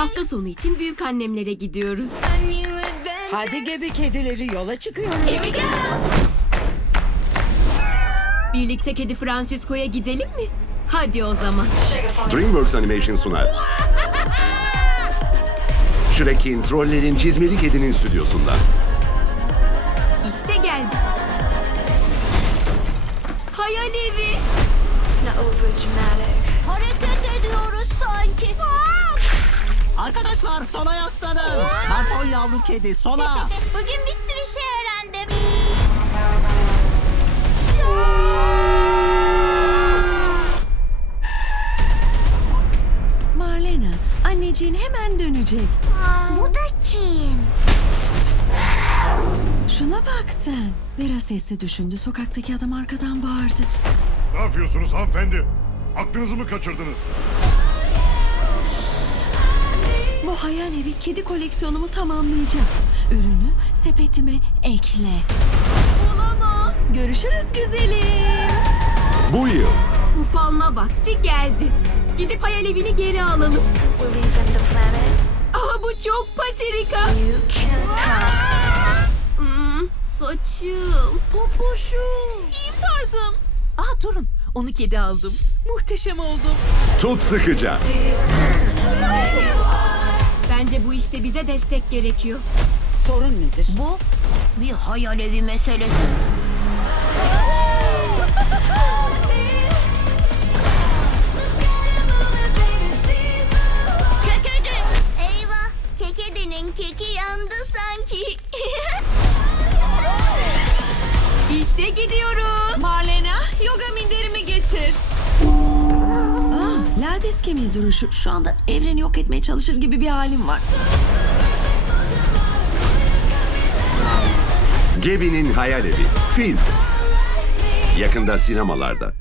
Hafta sonu için büyük annemlere gidiyoruz. Hadi gebe kedileri yola çıkıyoruz. Birlikte Kedi Francisco'ya gidelim mi? Hadi o zaman. DreamWorks Animation sunar. Shrek'in, Troller'in, Çizmeli Kedi'nin stüdyosunda. İşte geldi. Hayal evi. Not over dramatic. Hareket sanki. Arkadaşlar sola yaslanın. Karton yavru kedi sola. Bugün bir sürü şey öğrendim. Marlena, anneciğin hemen dönecek. Bu da kim? Şuna bak sen. Vera sesle düşündü. Sokaktaki adam arkadan bağırdı. Ne yapıyorsunuz hanımefendi? Aklınızı mı kaçırdınız? Hayal evi kedi koleksiyonumu tamamlayacak. Ürünü sepetime ekle. Olamaz. Görüşürüz güzelim. Bu yıl Ufalma vakti geldi. Gidip hayal evini geri alalım. Aa bu çok paterika. Hmm, saçım. Popoşum. İyiyim tarzım. Ah durun. Onu kedi aldım. Muhteşem oldum. tut sıkıca. İşte bize destek gerekiyor. Sorun nedir? Bu bir hayal evi meselesi. Kekedi. Eyvah. Kekedinin keki yandı sanki. İşte gidiyoruz. Marlena, Aa, lades kemiği duruşu. Şu anda evreni yok etmeye çalışır gibi bir halim var. Gebi'nin Hayal Evi. Film. Yakında sinemalarda.